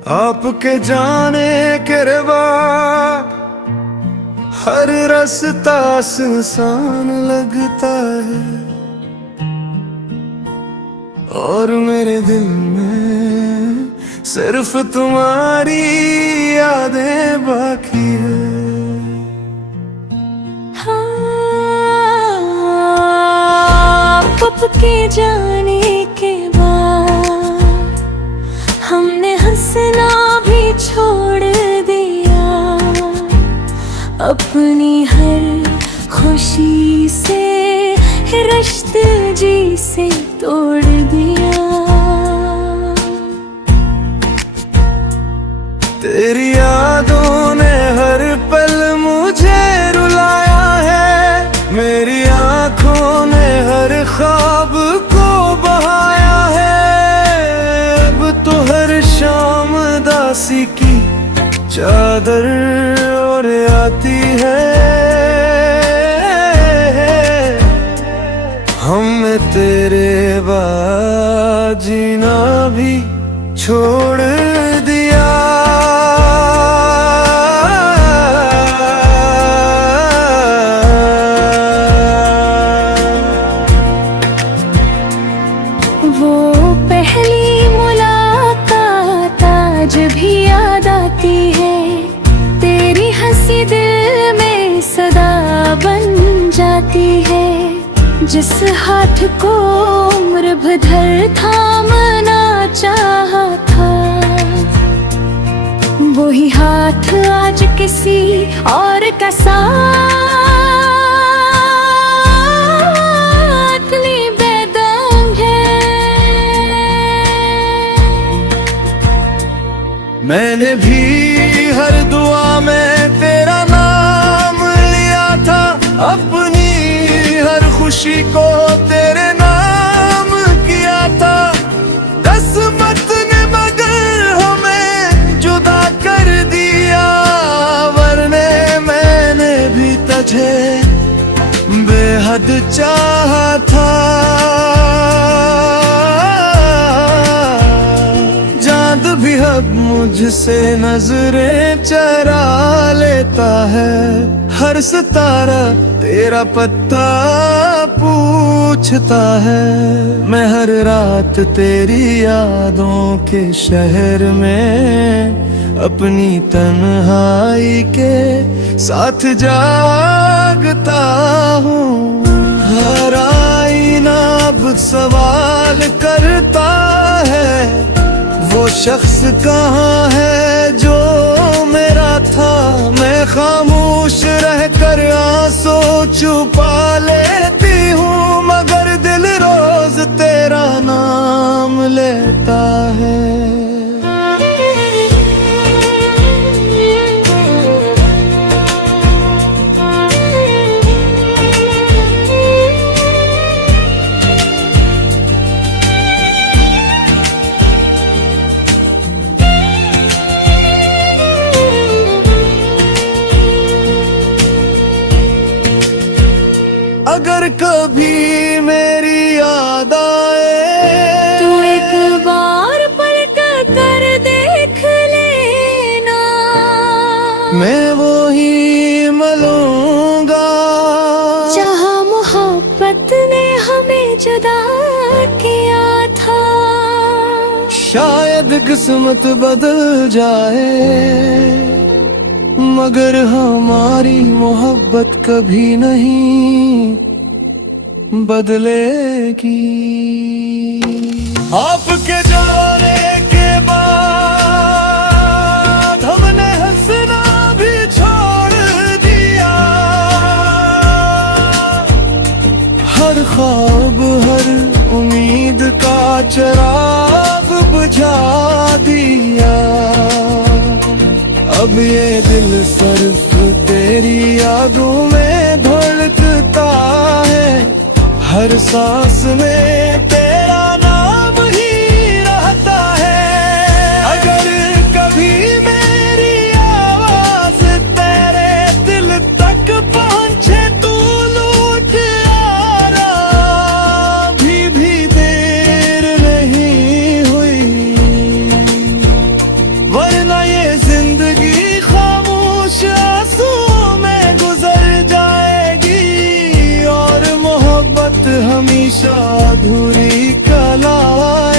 आपके जाने के रवा हर रास्ता सुनसान लगता है और मेरे दिल में सिर्फ तुम्हारी यादें बाकी है। आपके जाने के बाद हमने हंसना भी छोड़ दिया, अपनी हर खुशी से रिश्ते जी से तोड़ दिया। तेरी यादों ने हर पल मुझे रुलाया है, मेरी आंखों ने हर ख्वाब को बहाया है। अब तो हर शाम दासी की चादर और आती है, हमें तेरे बाद जीना भी छोड़ दिया। वो पहली मुलाकात आज भी याद आती है, तेरी हंसी दिल में सदा बन जाती है। जिस हाथ को उम्र भर थामना चाहा था, वही हाथ आज किसी और का साथ लिए बेदम है। मैंने भी हर दुआ में तेरा नाम लिया था, अपनी हर खुशी को तेरे नाम किया था। किस्मत ने मगर हमें जुदा कर दिया, वरने मैंने भी तुझे बेहद चाहा था। चांद भी अब मुझसे नजरें चरा लेता है, हर सितारा तेरा पत्ता पूछता है। मैं हर रात तेरी यादों के शहर में अपनी तन्हाई के साथ जागता हूँ। हर आईना अब सवाल करता है, वो शख्स कहाँ है जो मेरा था। मैं खामोश रहकर आंसू छुपा लेती हूँ, मगर दिल रोज तेरा नाम लेता है। अगर कभी मेरी याद आए तू एक बार पलट कर देख लेना, मैं वो ही मलूंगा जहाँ मोहब्बत ने हमें जुदा किया था। शायद किस्मत बदल जाए, मगर हमारी मोहब्बत कभी नहीं बदलेगी। आपके जाने के बाद हमने हंसना भी छोड़ दिया, हर ख्वाब हर उम्मीद का चिराग बुझा दिया। अब ये दिल सिर्फ तेरी यादों में धड़कता है, हर सांस में तेरा नाम ही रहता है। अगर कभी मेरी आवाज तेरे दिल तक पहुंचे, तू लौट आना, भी देर नहीं हुई। हमेशा अधूरी कला